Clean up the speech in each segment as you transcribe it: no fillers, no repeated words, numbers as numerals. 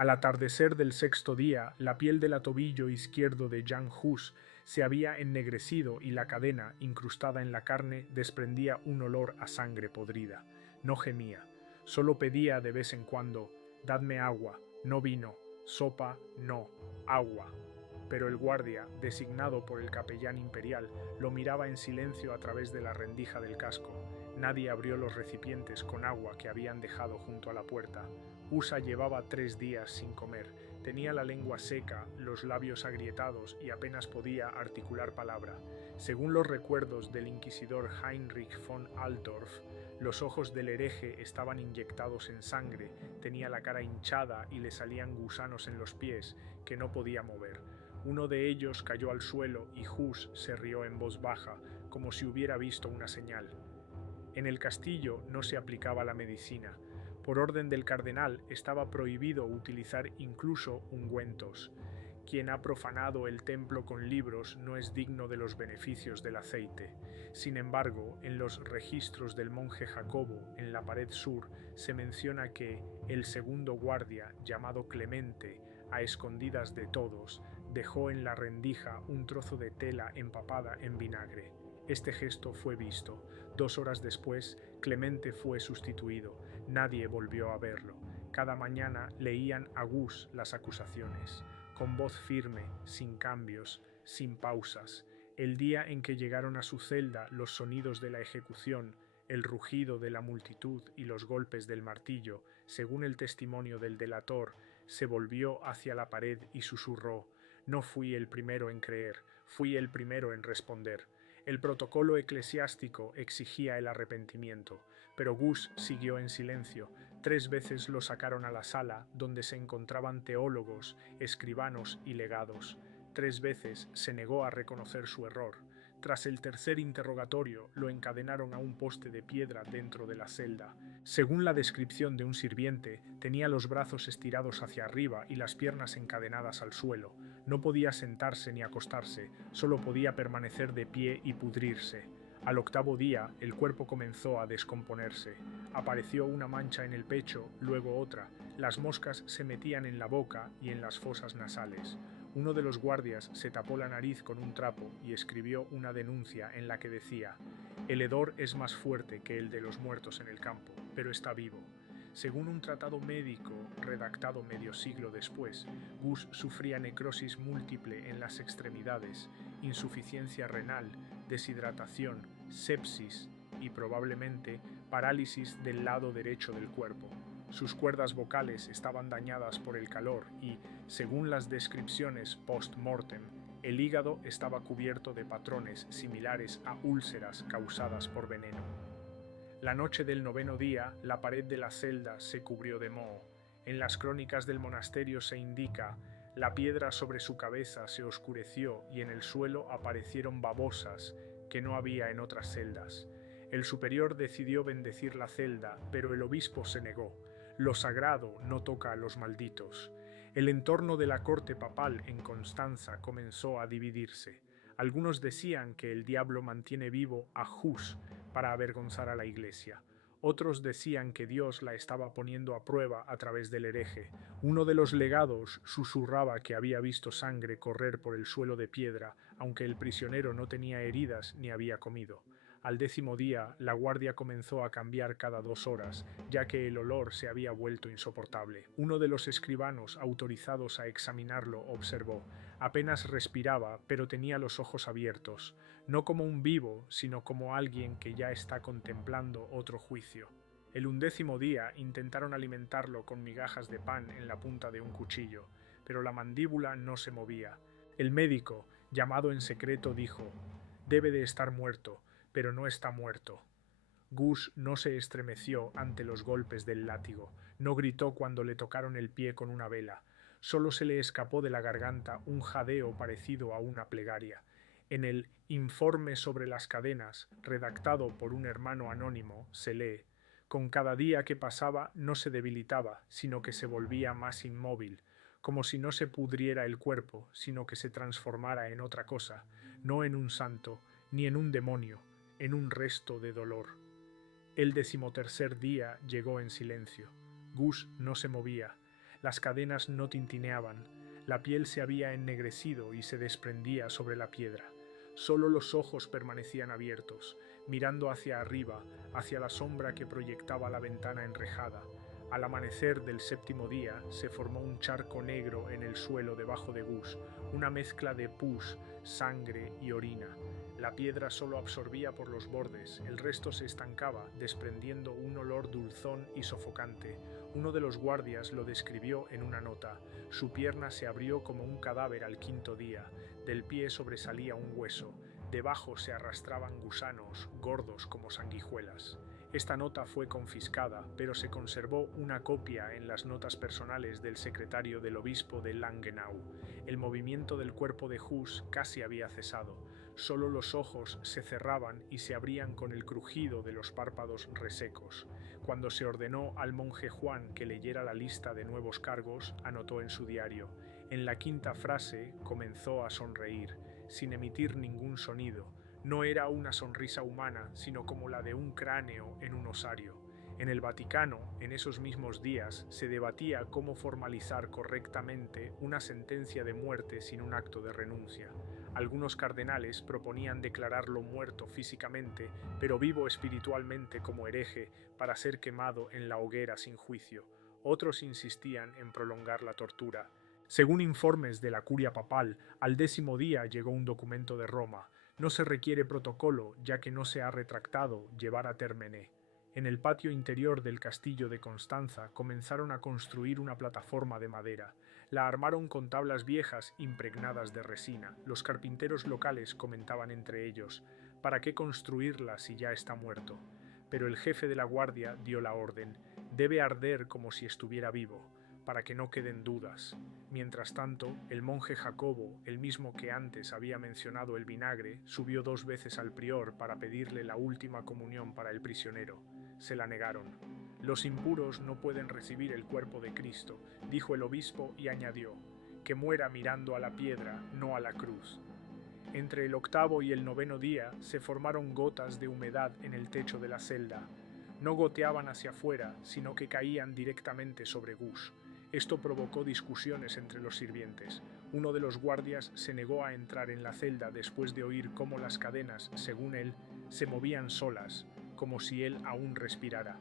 Al atardecer del sexto día, la piel del tobillo izquierdo de Jan Hus se había ennegrecido y la cadena, incrustada en la carne, desprendía un olor a sangre podrida. No gemía, solo pedía de vez en cuando: «Dadme agua», no vino; «sopa», no; «agua». Pero el guardia, designado por el capellán imperial, lo miraba en silencio a través de la rendija del casco. Nadie abrió los recipientes con agua que habían dejado junto a la puerta. Usa llevaba 3 días sin comer. Tenía la lengua seca, los labios agrietados y apenas podía articular palabra. Según los recuerdos del inquisidor Heinrich von Altdorf, los ojos del hereje estaban inyectados en sangre, tenía la cara hinchada y le salían gusanos en los pies, que no podía mover. Uno de ellos cayó al suelo y Hus se rió en voz baja, como si hubiera visto una señal. En el castillo no se aplicaba la medicina. Por orden del cardenal estaba prohibido utilizar incluso ungüentos. Quien ha profanado el templo con libros no es digno de los beneficios del aceite. Sin embargo, en los registros del monje Jacobo, en la pared sur, se menciona que el segundo guardia, llamado Clemente, a escondidas de todos, dejó en la rendija un trozo de tela empapada en vinagre. Este gesto fue visto. 2 horas después, Clemente fue sustituido. Nadie volvió a verlo. Cada mañana leían a Gus las acusaciones, con voz firme, sin cambios, sin pausas. El día en que llegaron a su celda los sonidos de la ejecución, el rugido de la multitud y los golpes del martillo, según el testimonio del delator, se volvió hacia la pared y susurró: «No fui el primero en creer, fui el primero en responder». El protocolo eclesiástico exigía el arrepentimiento, pero Gus siguió en silencio. 3 veces lo sacaron a la sala, donde se encontraban teólogos, escribanos y legados. 3 veces se negó a reconocer su error. Tras el tercer interrogatorio, lo encadenaron a un poste de piedra dentro de la celda. Según la descripción de un sirviente, tenía los brazos estirados hacia arriba y las piernas encadenadas al suelo. No podía sentarse ni acostarse, solo podía permanecer de pie y pudrirse. Al 8º día, el cuerpo comenzó a descomponerse. Apareció una mancha en el pecho, luego otra. Las moscas se metían en la boca y en las fosas nasales. Uno de los guardias se tapó la nariz con un trapo y escribió una denuncia en la que decía: «El hedor es más fuerte que el de los muertos en el campo, pero está vivo». Según un tratado médico redactado medio siglo después, Gus sufría necrosis múltiple en las extremidades, insuficiencia renal, deshidratación, sepsis y probablemente parálisis del lado derecho del cuerpo. Sus cuerdas vocales estaban dañadas por el calor y, según las descripciones post-mortem, el hígado estaba cubierto de patrones similares a úlceras causadas por veneno. La noche del 9º día, la pared de la celda se cubrió de moho. En las crónicas del monasterio se indica: «La piedra sobre su cabeza se oscureció y en el suelo aparecieron babosas que no había en otras celdas». El superior decidió bendecir la celda, pero el obispo se negó. Lo sagrado no toca a los malditos. El entorno de la corte papal en Constanza comenzó a dividirse. Algunos decían que el diablo mantiene vivo a Hus para avergonzar a la Iglesia. Otros decían que Dios la estaba poniendo a prueba a través del hereje. Uno de los legados susurraba que había visto sangre correr por el suelo de piedra, aunque el prisionero no tenía heridas ni había comido. Al 10º día, la guardia comenzó a cambiar cada 2 horas, ya que el olor se había vuelto insoportable. Uno de los escribanos autorizados a examinarlo observó: «Apenas respiraba, pero tenía los ojos abiertos, no como un vivo, sino como alguien que ya está contemplando otro juicio». El 11º día intentaron alimentarlo con migajas de pan en la punta de un cuchillo, pero la mandíbula no se movía. El médico, llamado en secreto, dijo: «Debe de estar muerto, pero no está muerto». Gus no se estremeció ante los golpes del látigo, no gritó cuando le tocaron el pie con una vela. Solo se le escapó de la garganta un jadeo parecido a una plegaria. En el «Informe sobre las cadenas», redactado por un hermano anónimo, se lee: «Con cada día que pasaba no se debilitaba, sino que se volvía más inmóvil, como si no se pudriera el cuerpo, sino que se transformara en otra cosa, no en un santo, ni en un demonio, en un resto de dolor». El 13º día llegó en silencio. Gus no se movía. Las cadenas no tintineaban, la piel se había ennegrecido y se desprendía sobre la piedra. Solo los ojos permanecían abiertos, mirando hacia arriba, hacia la sombra que proyectaba la ventana enrejada. Al amanecer del séptimo día se formó un charco negro en el suelo debajo de Gus, una mezcla de pus, sangre y orina. La piedra solo absorbía por los bordes, el resto se estancaba, desprendiendo un olor dulzón y sofocante. Uno de los guardias lo describió en una nota. Su pierna se abrió como un cadáver al quinto día, del pie sobresalía un hueso, debajo se arrastraban gusanos, gordos como sanguijuelas. Esta nota fue confiscada, pero se conservó una copia en las notas personales del secretario del obispo de Langenau. El movimiento del cuerpo de Hus casi había cesado. Solo los ojos se cerraban y se abrían con el crujido de los párpados resecos. Cuando se ordenó al monje Juan que leyera la lista de nuevos cargos, anotó en su diario. En la quinta frase comenzó a sonreír, sin emitir ningún sonido. No era una sonrisa humana, sino como la de un cráneo en un osario. En el Vaticano, en esos mismos días, se debatía cómo formalizar correctamente una sentencia de muerte sin un acto de renuncia. Algunos cardenales proponían declararlo muerto físicamente, pero vivo espiritualmente como hereje, para ser quemado en la hoguera sin juicio. Otros insistían en prolongar la tortura. Según informes de la curia papal, al 10º día llegó un documento de Roma. No se requiere protocolo, ya que no se ha retractado llevar a términe. En el patio interior del castillo de Constanza comenzaron a construir una plataforma de madera. La armaron con tablas viejas impregnadas de resina. Los carpinteros locales comentaban entre ellos: ¿para qué construirla si ya está muerto? Pero el jefe de la guardia dio la orden: debe arder como si estuviera vivo, para que no queden dudas. Mientras tanto, el monje Jacobo, el mismo que antes había mencionado el vinagre, subió 2 veces al prior para pedirle la última comunión para el prisionero. Se la negaron. Los impuros no pueden recibir el cuerpo de Cristo, dijo el obispo y añadió: que muera mirando a la piedra, no a la cruz. Entre el 8º y el 9º día se formaron gotas de humedad en el techo de la celda. No goteaban hacia afuera, sino que caían directamente sobre Gus. Esto provocó discusiones entre los sirvientes. Uno de los guardias se negó a entrar en la celda después de oír cómo las cadenas, según él, se movían solas, como si él aún respirara.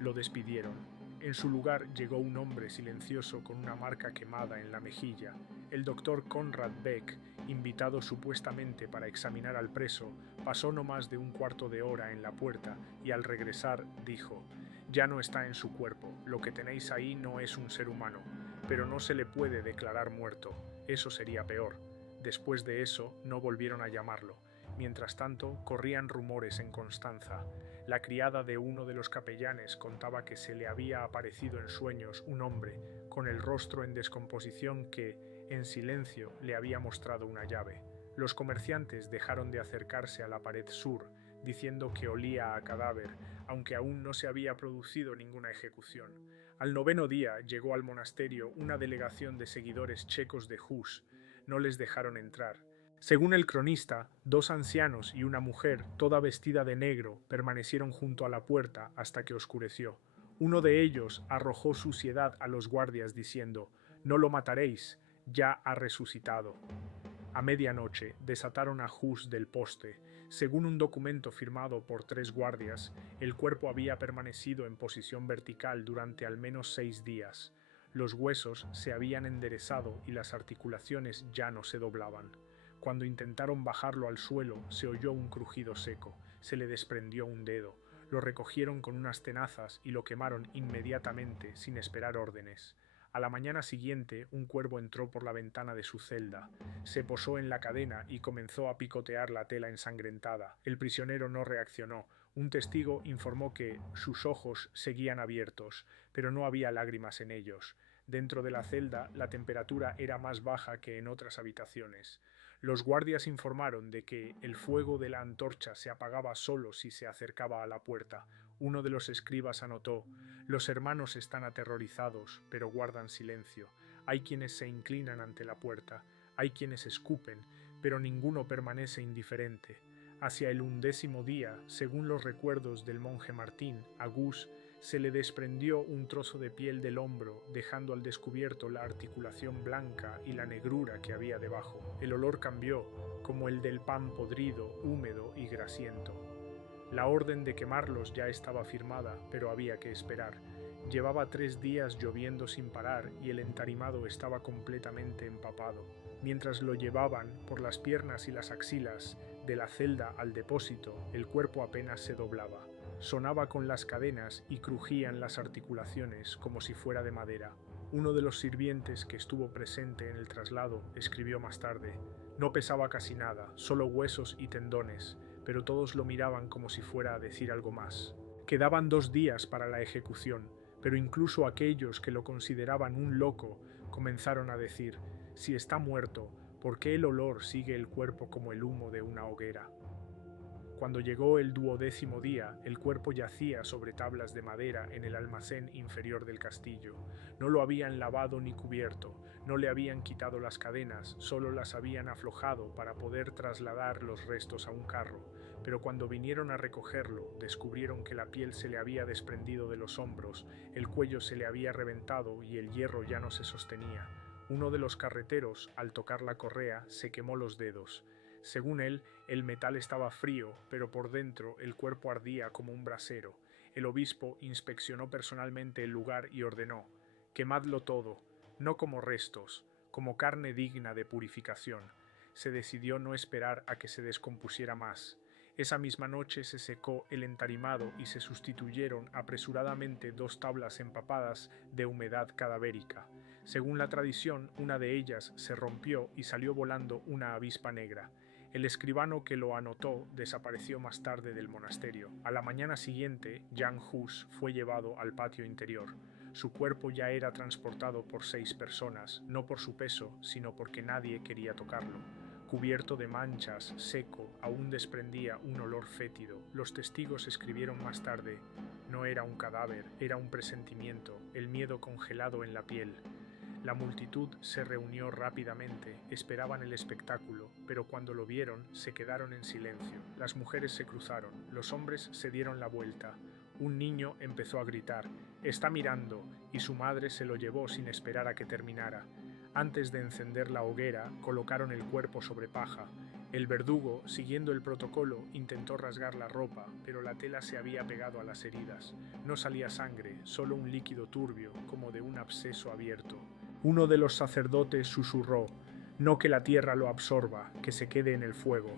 Lo despidieron. En su lugar llegó un hombre silencioso con una marca quemada en la mejilla. El doctor Conrad Beck, invitado supuestamente para examinar al preso, pasó no más de un cuarto de hora en la puerta y al regresar dijo: ya no está en su cuerpo, lo que tenéis ahí no es un ser humano, pero no se le puede declarar muerto, eso sería peor. Después de eso no volvieron a llamarlo. Mientras tanto, corrían rumores en Constanza. La criada de uno de los capellanes contaba que se le había aparecido en sueños un hombre, con el rostro en descomposición que, en silencio, le había mostrado una llave. Los comerciantes dejaron de acercarse a la pared sur, diciendo que olía a cadáver, aunque aún no se había producido ninguna ejecución. Al 9º día llegó al monasterio una delegación de seguidores checos de Hus. No les dejaron entrar. Según el cronista, 2 ancianos y una mujer, toda vestida de negro, permanecieron junto a la puerta hasta que oscureció. Uno de ellos arrojó suciedad a los guardias diciendo: «No lo mataréis, ya ha resucitado». A medianoche desataron a Hus del poste. Según un documento firmado por 3 guardias, el cuerpo había permanecido en posición vertical durante al menos 6 días. Los huesos se habían enderezado y las articulaciones ya no se doblaban. Cuando intentaron bajarlo al suelo, se oyó un crujido seco. Se le desprendió un dedo. Lo recogieron con unas tenazas y lo quemaron inmediatamente, sin esperar órdenes. A la mañana siguiente, un cuervo entró por la ventana de su celda. Se posó en la cadena y comenzó a picotear la tela ensangrentada. El prisionero no reaccionó. Un testigo informó que sus ojos seguían abiertos, pero no había lágrimas en ellos. Dentro de la celda, la temperatura era más baja que en otras habitaciones. Los guardias informaron de que el fuego de la antorcha se apagaba solo si se acercaba a la puerta. Uno de los escribas anotó: «Los hermanos están aterrorizados, pero guardan silencio. Hay quienes se inclinan ante la puerta, hay quienes escupen, pero ninguno permanece indiferente». Hacia el 11º día, según los recuerdos del monje Martín, a Gus Se le desprendió un trozo de piel del hombro, dejando al descubierto la articulación blanca y la negrura que había debajo. El olor cambió, como el del pan podrido, húmedo y grasiento. La orden de quemarlos ya estaba firmada, pero había que esperar. Llevaba 3 días lloviendo sin parar y el entarimado estaba completamente empapado. Mientras lo llevaban por las piernas y las axilas, de la celda al depósito, el cuerpo apenas se doblaba. Sonaba con las cadenas y crujían las articulaciones como si fuera de madera. Uno de los sirvientes que estuvo presente en el traslado escribió más tarde: no pesaba casi nada, solo huesos y tendones, pero todos lo miraban como si fuera a decir algo más. Quedaban 2 días para la ejecución, pero incluso aquellos que lo consideraban un loco comenzaron a decir: si está muerto, ¿por qué el olor sigue el cuerpo como el humo de una hoguera? Cuando llegó el 12º día, el cuerpo yacía sobre tablas de madera en el almacén inferior del castillo. No lo habían lavado ni cubierto, no le habían quitado las cadenas, solo las habían aflojado para poder trasladar los restos a un carro. Pero cuando vinieron a recogerlo, descubrieron que la piel se le había desprendido de los hombros, el cuello se le había reventado y el hierro ya no se sostenía. Uno de los carreteros, al tocar la correa, se quemó los dedos. Según él, el metal estaba frío, pero por dentro el cuerpo ardía como un brasero. El obispo inspeccionó personalmente el lugar y ordenó: quemadlo todo, no como restos, como carne digna de purificación. Se decidió no esperar a que se descompusiera más. Esa misma noche se secó el entarimado y se sustituyeron apresuradamente 2 tablas empapadas de humedad cadavérica. Según la tradición, una de ellas se rompió y salió volando una avispa negra. El escribano que lo anotó desapareció más tarde del monasterio. A la mañana siguiente, Jan Hus fue llevado al patio interior. Su cuerpo ya era transportado por 6 personas, no por su peso, sino porque nadie quería tocarlo. Cubierto de manchas, seco, aún desprendía un olor fétido. Los testigos escribieron más tarde: no era un cadáver, era un presentimiento, el miedo congelado en la piel. La multitud se reunió rápidamente, esperaban el espectáculo, pero cuando lo vieron se quedaron en silencio. Las mujeres se cruzaron, los hombres se dieron la vuelta. Un niño empezó a gritar: «¡Está mirando!», y su madre se lo llevó sin esperar a que terminara. Antes de encender la hoguera, colocaron el cuerpo sobre paja. El verdugo, siguiendo el protocolo, intentó rasgar la ropa, pero la tela se había pegado a las heridas. No salía sangre, solo un líquido turbio, como de un absceso abierto. Uno de los sacerdotes susurró: «No que la tierra lo absorba, que se quede en el fuego».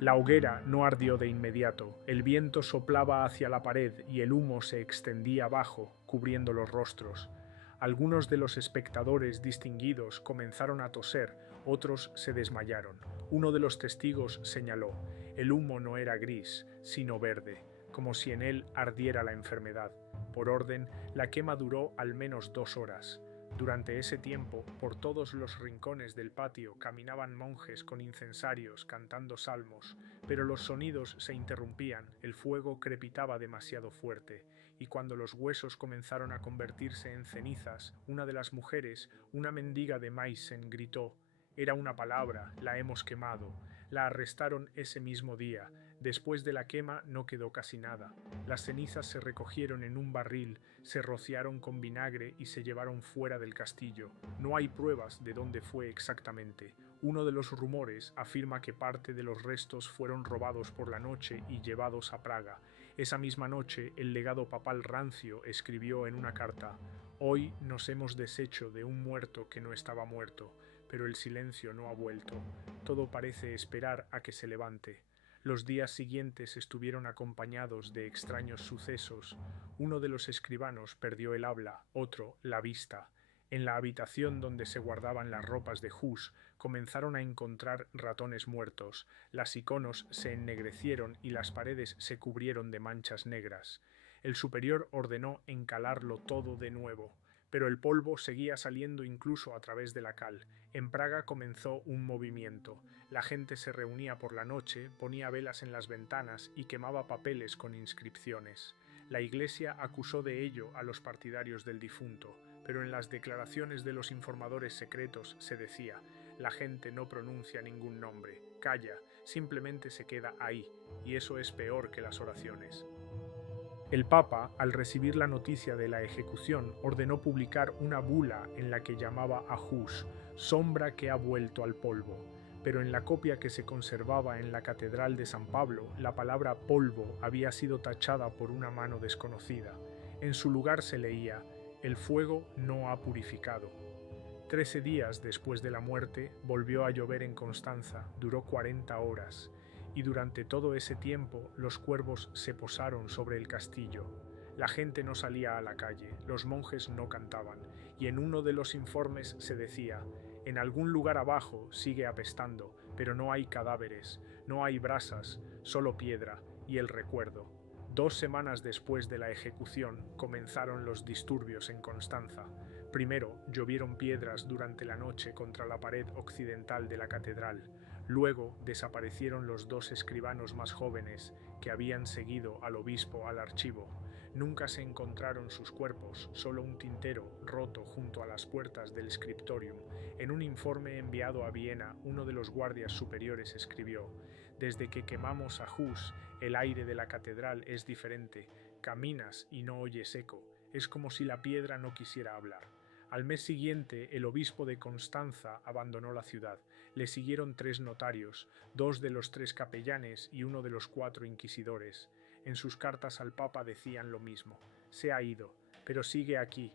La hoguera no ardió de inmediato, el viento soplaba hacia la pared y el humo se extendía abajo, cubriendo los rostros. Algunos de los espectadores distinguidos comenzaron a toser, otros se desmayaron. Uno de los testigos señaló: el humo no era gris, sino verde, como si en él ardiera la enfermedad. Por orden, la quema duró al menos 2 horas. Durante ese tiempo, por todos los rincones del patio caminaban monjes con incensarios cantando salmos, pero los sonidos se interrumpían, el fuego crepitaba demasiado fuerte, y cuando los huesos comenzaron a convertirse en cenizas, una de las mujeres, una mendiga de Meissen, gritó: «Era una palabra, la hemos quemado». La arrestaron ese mismo día. Después de la quema no quedó casi nada. Las cenizas se recogieron en un barril, se rociaron con vinagre y se llevaron fuera del castillo. No hay pruebas de dónde fue exactamente. Uno de los rumores afirma que parte de los restos fueron robados por la noche y llevados a Praga. Esa misma noche, el legado papal Rancio escribió en una carta: «Hoy nos hemos deshecho de un muerto que no estaba muerto, pero el silencio no ha vuelto. Todo parece esperar a que se levante». Los días siguientes estuvieron acompañados de extraños sucesos. Uno de los escribanos perdió el habla, otro la vista. En la habitación donde se guardaban las ropas de Hus comenzaron a encontrar ratones muertos. Las iconos se ennegrecieron y las paredes se cubrieron de manchas negras. El superior ordenó encalarlo todo de nuevo, pero el polvo seguía saliendo incluso a través de la cal. En Praga comenzó un movimiento. La gente se reunía por la noche, ponía velas en las ventanas y quemaba papeles con inscripciones. La Iglesia acusó de ello a los partidarios del difunto, pero en las declaraciones de los informadores secretos se decía: «La gente no pronuncia ningún nombre, calla, simplemente se queda ahí, y eso es peor que las oraciones». El Papa, al recibir la noticia de la ejecución, ordenó publicar una bula en la que llamaba a Hus sombra que ha vuelto al polvo, pero en la copia que se conservaba en la Catedral de San Pablo, la palabra polvo había sido tachada por una mano desconocida. En su lugar se leía: el fuego no ha purificado. 13 días después de la muerte, volvió a llover en Constanza, duró 40 horas, y durante todo ese tiempo los cuervos se posaron sobre el castillo. La gente no salía a la calle, los monjes no cantaban, y en uno de los informes se decía: en algún lugar abajo sigue apestando, pero no hay cadáveres, no hay brasas, solo piedra y el recuerdo. 2 semanas después de la ejecución comenzaron los disturbios en Constanza. Primero llovieron piedras durante la noche contra la pared occidental de la catedral. Luego desaparecieron los 2 escribanos más jóvenes que habían seguido al obispo al archivo. Nunca se encontraron sus cuerpos, solo un tintero roto junto a las puertas del scriptorium. En un informe enviado a Viena, uno de los guardias superiores escribió: desde que quemamos a Hus, el aire de la catedral es diferente. Caminas y no oyes eco. Es como si la piedra no quisiera hablar. Al mes siguiente, el obispo de Constanza abandonó la ciudad. Le siguieron 3 notarios, 2 de los 3 capellanes y uno de los 4 inquisidores. En sus cartas al Papa decían lo mismo: se ha ido, pero sigue aquí.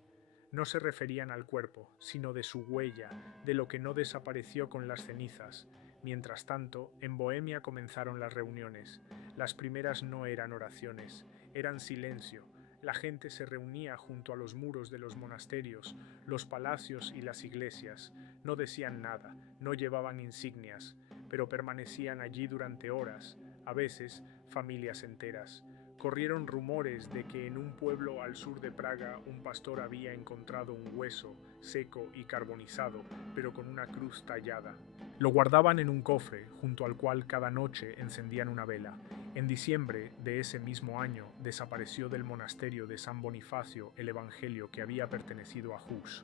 No se referían al cuerpo, sino de su huella, de lo que no desapareció con las cenizas. Mientras tanto, en Bohemia comenzaron las reuniones. Las primeras no eran oraciones, eran silencio. La gente se reunía junto a los muros de los monasterios, los palacios y las iglesias. No decían nada, no llevaban insignias, pero permanecían allí durante horas, a veces familias enteras. Corrieron rumores de que en un pueblo al sur de Praga un pastor había encontrado un hueso seco y carbonizado, pero con una cruz tallada. Lo guardaban en un cofre, junto al cual cada noche encendían una vela. En diciembre de ese mismo año desapareció del monasterio de San Bonifacio el evangelio que había pertenecido a Hus.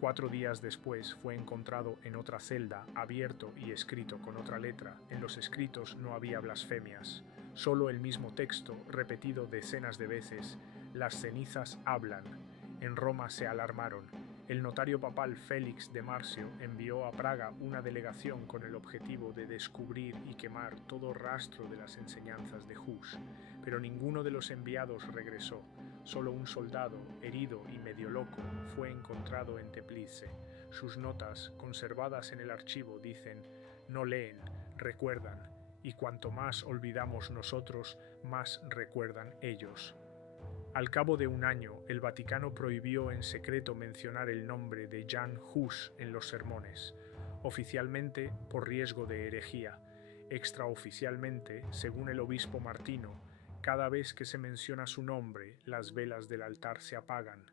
4 días después fue encontrado en otra celda, abierto y escrito con otra letra. En los escritos no había blasfemias, solo el mismo texto, repetido decenas de veces: las cenizas hablan. En Roma se alarmaron. El notario papal Félix de Marcio envió a Praga una delegación con el objetivo de descubrir y quemar todo rastro de las enseñanzas de Hus, pero ninguno de los enviados regresó. Solo un soldado, herido y medio loco, fue encontrado en Teplice. Sus notas, conservadas en el archivo, dicen: no leen, recuerdan, y cuanto más olvidamos nosotros, más recuerdan ellos. Al cabo de un año, el Vaticano prohibió en secreto mencionar el nombre de Jan Hus en los sermones, oficialmente por riesgo de herejía. Extraoficialmente, según el obispo Martino, cada vez que se menciona su nombre, las velas del altar se apagan.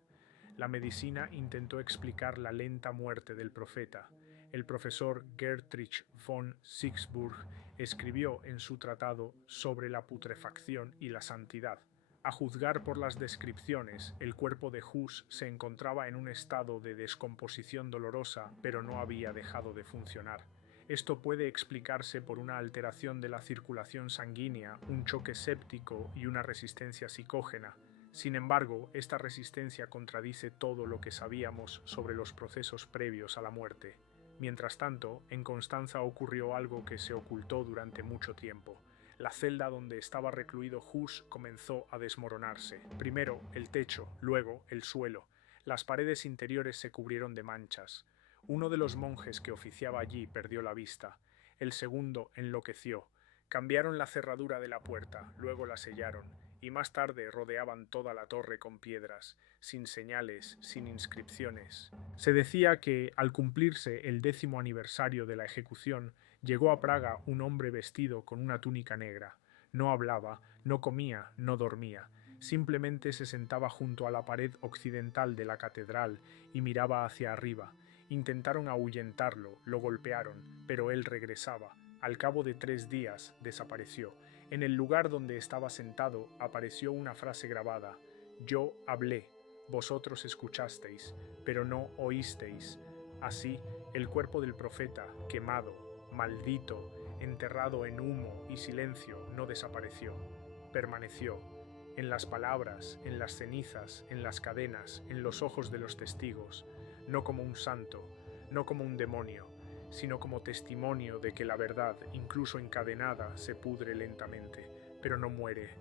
La medicina intentó explicar la lenta muerte del profeta. El profesor Gertrich von Sigsburg escribió en su tratado sobre la putrefacción y la santidad: a juzgar por las descripciones, el cuerpo de Hus se encontraba en un estado de descomposición dolorosa, pero no había dejado de funcionar. Esto puede explicarse por una alteración de la circulación sanguínea, un choque séptico y una resistencia psicógena. Sin embargo, esta resistencia contradice todo lo que sabíamos sobre los procesos previos a la muerte. Mientras tanto, en Constanza ocurrió algo que se ocultó durante mucho tiempo. La celda donde estaba recluido Hus comenzó a desmoronarse. Primero el techo, luego el suelo. Las paredes interiores se cubrieron de manchas. Uno de los monjes que oficiaba allí perdió la vista. El segundo enloqueció. Cambiaron la cerradura de la puerta, luego la sellaron, y más tarde rodeaban toda la torre con piedras, sin señales, sin inscripciones. Se decía que, al cumplirse el 10º aniversario de la ejecución, llegó a Praga un hombre vestido con una túnica negra. No hablaba, no comía, no dormía. Simplemente se sentaba junto a la pared occidental de la catedral y miraba hacia arriba. Intentaron ahuyentarlo, lo golpearon, pero él regresaba. Al cabo de 3 días desapareció. En el lugar donde estaba sentado apareció una frase grabada: yo hablé, vosotros escuchasteis, pero no oísteis. Así, el cuerpo del profeta, quemado, maldito, enterrado en humo y silencio, no desapareció, permaneció. en las palabras, en las cenizas, en las cadenas, en los ojos de los testigos, no como un santo, no como un demonio, sino como testimonio de que la verdad, incluso encadenada, se pudre lentamente, pero no muere,